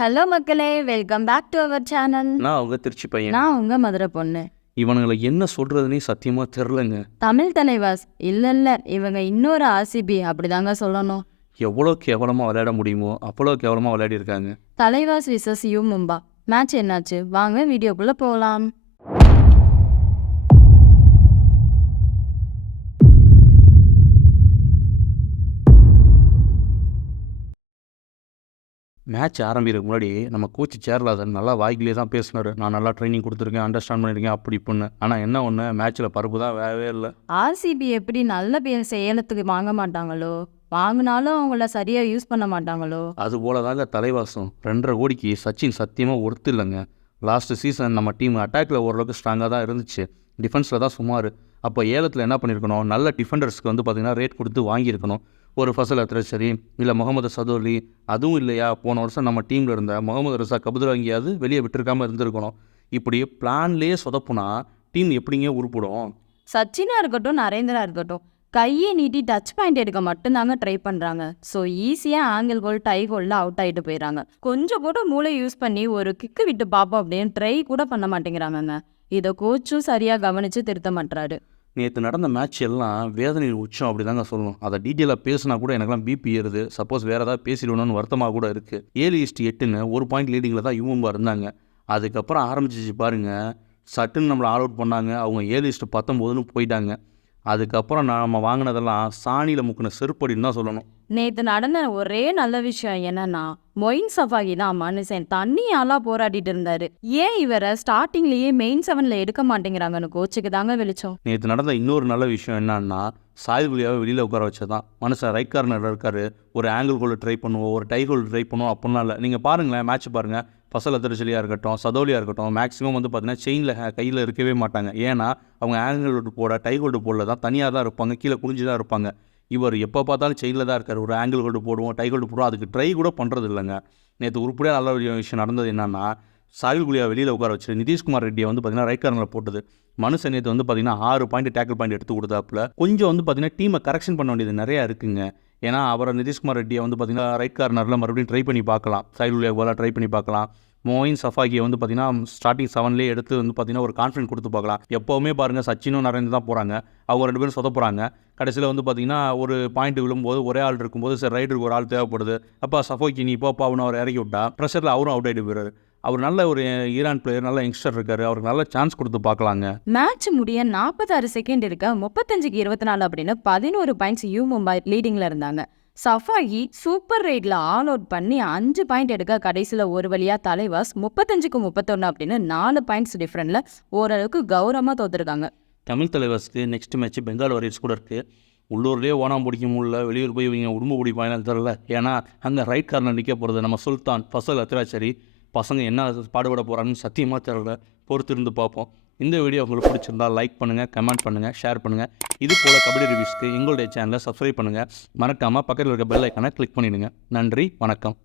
Hello மக்களே, welcome back to our channel. நான் அவங்க திருச்சி பையன். நான் உங்க மதுரை பொண்ணு. இவனுங்களை என்ன சொல்றதுன்னே சத்தியமா தெரிலங்க. தமிழ் தலைவாஸ் இல்ல இவங்க இன்னொரு ஆர்சிபி அப்படிதாங்க சொல்லணும். எவ்வளோ கேவலமாக விளையாட முடியுமோ அவ்வளோ கேவலமாக விளையாடி இருக்காங்க. Thalaivas versus U Mumba match என்னாச்சு வாங்க வீடியோக்குள்ள போகலாம். மேட்ச் ஆரம்பிக்கிறதுக்கு முன்னாடி நம்ம கோச் சேரலாதன் நல்லா வாய்க்கிலே தான் பேசினார். நான் நல்லா ட்ரைனிங் கொடுத்துருக்கேன், அண்டர்ஸ்டாண்ட் பண்ணியிருக்கேன் அப்படி இப்படின்னு. ஆனால் என்ன ஒன்று, மேட்ச்சில் பருப்பு தான் வேறவே இல்லை. ஆர்சிபி எப்படி நல்ல பேர் சேலத்துக்கு வாங்க மாட்டாங்களோ, வாங்கினாலும் அவங்கள சரியா யூஸ் பண்ண மாட்டாங்களோ. அது போல தாங்க தலைவாசம். 2.5 கோடிக்கு சச்சின் சத்தியமாக ஒர்த்து இல்லைங்க. லாஸ்ட் சீசன் நம்ம டீம் அட்டாக்ல ஓரளவுக்கு ஸ்ட்ராங்காக தான் இருந்துச்சு, டிஃபென்ஸில் தான் சுமார். அப்போ ஏலத்தில் என்ன பண்ணியிருக்கணும், நல்ல டிஃபெண்டர்ஸ்க்கு வந்து பார்த்திங்கன்னா ரேட் கொடுத்து வாங்கியிருக்கணும். ஒரு ஃபசல் அத்ரச்சரி இல்லை முகமது சதோலி. அதுவும் இல்லையா, போன வருஷம் நம்ம டீமில் இருந்த முகமது ரசா கபுதுராங்கியாவது வெளியே விட்டுருக்காமல் இருந்திருக்கணும். இப்படி பிளான்லேயே சொதப்புனா டீம் எப்படிங்க உருப்பிடும்? சச்சினா இருக்கட்டும் நரேந்திரா இருக்கட்டும், கையை நீட்டி டச் பாயிண்ட் எடுக்க மட்டும்தாங்க ட்ரை பண்ணுறாங்க. ஸோ ஈஸியாக ஆங்கிள் கோல் டை கோலில் அவுட் ஆகிட்டு போயிடறாங்க. கொஞ்சம் கூட மூளை யூஸ் பண்ணி ஒரு கிக்கு விட்டு பார்ப்போம் அப்படின்னு ட்ரை கூட பண்ண மாட்டேங்கிறாங்கங்க. இதை கோச்சும் சரியாக கவனித்து திருத்த மாட்டுறாரு. நேற்று நடந்த மேட்ச் எல்லாம் வேதனையின் உச்சம் அப்படி தாங்க சொல்லணும். அதை டீட்டெயிலாக பேசினா கூட எனக்குலாம் பிபி ஏறுது. சப்போஸ் வேறு ஏதாவது பேசிடுவோன்னு வருத்தமாக கூட இருக்குது. 7-8 1 பாயிண்ட் லீடிங்கில் தான் யூமும்பா இருந்தாங்க. அதுக்கப்புறம் ஆரம்பிச்சிச்சு பாருங்கள், சட்டுன்னு நம்மளை ஆல் அவுட் பண்ணாங்க. அவங்க 7-19 போயிட்டாங்க. அதுக்கப்புறம் நம்ம வாங்கினதெல்லாம் சாணியில் முக்கின செருப்படின்னு தான் சொல்லணும். நேற்று நடந்த ஒரே நல்ல விஷயம் என்னன்னா, மொயின் சஃபாகி தான் மனுஷன் தண்ணியாலாம் போராடிட்டு இருந்தாரு. ஏன் இவரை ஸ்டார்டிங்லேயே மெயின் 7ல் எடுக்க மாட்டேங்கிறாங்கன்னு கோச்சுக்கு தாங்க வெளிச்சம். நேற்று நடந்த இன்னொரு நல்ல விஷயம் என்னன்னா, சாயுல் குலியாவை வெளியில் உட்கார வச்சதான். மனுஷன் ரைட் கார்னரில் இருக்கார். ஒரு ஆங்கிள் கோல் ட்ரை பண்ணுவோம், ஒரு டை கோல் ட்ரை பண்ணுவோம் அப்படின்னா இல்லை. நீங்கள் பாருங்களேன், மேட்ச் பாருங்கள். ஃபசல் அத்திரச்சலியாக இருக்கட்டும், சதோலியாக இருக்கட்டும், மேக்ஸிமம் வந்து பார்த்தீங்கன்னா செயினில் கையில் இருக்கவே மாட்டாங்க. ஏன்னா அவங்க ஆங்கிள் கோல்டு போட டை கோல்டு போடல தான் தனியாக தான் இருப்பாங்க, கீழே குனிஞ்சு தான் இருப்பாங்க. இவர் எப்போ பார்த்தாலும் செயினில் தான் இருக்கார். ஒரு ஆங்கிள் கோல்டு போடுவோம், டை கோல்டு போடுவோம், அதுக்கு ட்ரை கூட பண்ணுறது இல்லைங்க. நேற்று உருப்படியாக நல்ல விஷயம் நடந்தது என்னன்னா, சாயுல் குலியா வெளியில் உட்கார வச்சு நிதிஷ்குமார் ரெட்டியை வந்து பார்த்தீங்கன்னா ரைட் கார்னரில் போட்டது. மனுஷன் நேற்று வந்து பார்த்தீங்கன்னா 6 பாயிண்ட் டேக்கிள் பாயிண்ட் எடுத்து கொடுத்தாப்புல. கொஞ்சம் வந்து பார்த்தீங்கன்னா டீமை கரெக்ஷன் பண்ண வேண்டியது நிறையா இருக்குங்க. ஏன்னா அவரை நிதிஷ்குமார் ரெட்டியை வந்து பார்த்தீங்கன்னா ரைட் கார்னரில் மறுபடியும் ட்ரை பண்ணி பார்க்கலாம், சாயுல் குலியா போல ட்ரை பண்ணி பார்க்கலாம். மொயின் சஃபாகியை வந்து பார்த்தீங்கன்னா ஸ்டார்டிங் 7லேயே எடுத்து வந்து பார்த்தீங்கன்னா ஒரு கான்ஃபிடன்ட் கொடுத்து பார்க்கலாம். எப்போவுமே பாருங்கள் சச்சினும் நரேந்திர தான் போகிறாங்க, அவங்க 2 பேரும் சொதப்புறாங்க. கடைசியில் வந்து பார்த்தீங்கன்னா ஒரு பாயிண்ட் விழும்போது ஒரே ஆள் இருக்கும்போது சரி ரைடருக்கு ஒரு ஆள் தேவைப்படுது. அப்போ சஃபாகி நீ இப்போ அவனை அவர் இறக்கி விட்டா ப்ரெஷரில் அவரும் அவுட் ஆகிட்டு போயிறாரு. அவர் நல்ல ஒரு ஈரான் பிளேயர், நல்ல யங்ஸ்டர் இருக்காரு, அவருக்கு நல்ல சான்ஸ் கொடுத்து பார்க்கலாங்க. மேட்ச் முடிய 46 செகண்ட் இருக்க 35க்கு 24 அப்படின்னு 11 பாயிண்ட்ஸ் யூ மும்பை லீடிங்ல இருந்தாங்க. சஃபாகி சூப்பர் ரைட்ல ஆல் அவுட் பண்ணி 5 பாயிண்ட் எடுக்க கடைசியில் ஒரு வழியா தலைவாஸ் 35க்கு 31 அப்படின்னு 4 பாயிண்ட்ஸ் டிஃப்ரெண்ட்ல ஓரளவுக்கு கௌரவமாக தோத்துருக்காங்க. தமிழ் தலைவாஸ்க்கு நெக்ஸ்ட் மேட்ச் பெங்கால் வாரியர்ஸ் கூட இருக்குது. உள்ளூர்லேயே ஓனாம் பிடிக்க முடியல, வெளியூர் போய் இவங்க உடம்பு பிடிப்பாங்கன்னு தெரில. ஏன்னா அங்கே ரைட் கார்னர் நிற்க போகிறது நம்ம சுல்தான் ஃபசல் அத்திராச்சரி. பசங்க என்ன பாடுபட போகிறாங்கன்னு சத்தியமாக தெரில, பொறுத்திருந்து பார்ப்போம். இந்த வீடியோ உங்களுக்கு பிடிச்சிருந்தால் லைக் பண்ணுங்கள், கமெண்ட் பண்ணுங்கள், ஷேர் பண்ணுங்கள். இது போல் கபடி ரிவ்யூஸ்க்கு எங்களுடைய சேனலை சப்ஸ்கிரைப் பண்ணுங்கள். மறக்காமல் பக்கத்தில் இருக்க பெல் ஐக்கானை கிளிக் பண்ணிடுங்க. நன்றி, வணக்கம்.